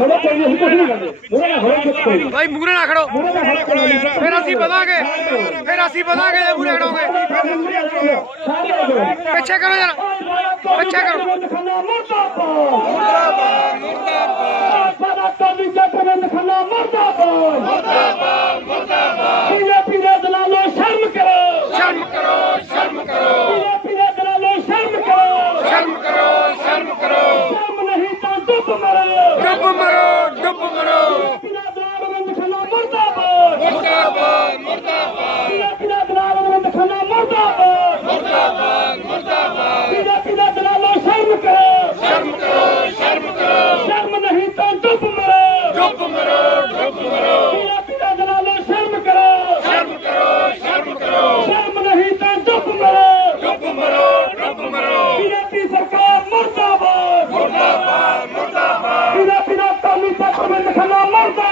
ਖੜੋ ਕੋਈ ਨਹੀਂ ਕੁਝ ਨਹੀਂ ਕਰਦੇ ਮੂਰੇ ਨਾ ਖੜੋ ਕੁਝ ਕੋਈ ਨਹੀਂ ਭਾਈ ਮੂਰੇ ਨਾ ਖੜੋ ਮੂਰੇ ਨਾ ਖੜੋ ਯਾਰ ਫਿਰ ਅਸੀਂ ਵਧਾਂਗੇ ਫਿਰ ਅਸੀਂ ਵਧਾਂਗੇ ਜੇ ਮੂਰੇ ਖੜੋਗੇ ਪਿੱਛੇ ਕਰੋ ਯਾਰ ਪਿੱਛੇ ਕਰੋ ਮੁਰਦਾਬਾਦ ਮੁਰਦਾਬਾਦ ਮੁਰਦਾਬਾਦ ਸਾਡਾ ਕਾਲੀ ਜੱਟਵੰਦ ਖੰਨਾ ਮੁਰਦਾਬਾਦ ਮੁਰਦਾਬਾਦ ਮੁਰਦਾਬਾਦ ਪੀਲੇ ਪੀਲੇ ਦਲਾਲੋ ਸ਼ਰਮ ਕਰੋ ਸ਼ਰਮ ਕਰੋ ਸ਼ਰਮ ਕਰੋ ਪੀਲੇ ਪੀਲੇ ਦਲਾਲੋ ਸ਼ਰਮ ਕਰੋ ਸ਼ਰਮ ਕਰੋ ਸ਼ਰਮ ਕਰੋ ਸ਼ਰਮ ਨਹੀਂ ਤਾਂ ਡੁੱਬ ਮਰੋ ਡੁੱਬ ਮਰੋ ਮੁਰਦਾਬਾਦ। ਮੁਰਦਾਬਾਦ ਪੀਲੇ ਪੀਲੇ ਦਲਾਲਵੰਦ ਖੰਨਾ ਮੁਰਦਾਬਾਦ। ਮੁਰਦਾਬਾਦ ਮੁਰਦਾਬਾਦ। ਪੀਲੇ ਪੀਲੇ ਦਲਾਲੋ ਸ਼ਰਮ ਕਰੋ। ਸ਼ਰਮ ਕਰੋ ਸ਼ਰਮ ਕਰੋ। ਸ਼ਰਮ ਨਹੀਂ ਤਾਂ ਡੁੱਬ ਮਰੋ। ਡੁੱਬ ਮਰੋ ਡੁੱਬ ਮਰੋ। ਪੀਲੇ ਪੀਲੇ ਦਲਾਲੋ ਸ਼ਰਮ ਕਰੋ। ਸ਼ਰਮ ਕਰੋ ਸ਼ਰਮ ਕਰੋ। ਸ਼ਰਮ ਨਹੀਂ ਤਾਂ ਡੁੱਬ ਮਰੋ। ਡੁੱਬ ਮਰੋ ਡੁੱਬ ਮਰੋ। ਬੀਜੇਪੀ ਸਰਕਾਰ ਮੁਰਦਾਬਾਦ। ਮੁਰਦਾਬਾਦ ਮੁਰਦਾਬਾਦ। ਬੀਜੇਪੀ ਦਾ ਕਾਲੀ ਚੱਕਰਵੰਦ ਖੰਨਾ ਮੁਰਦਾਬਾਦ।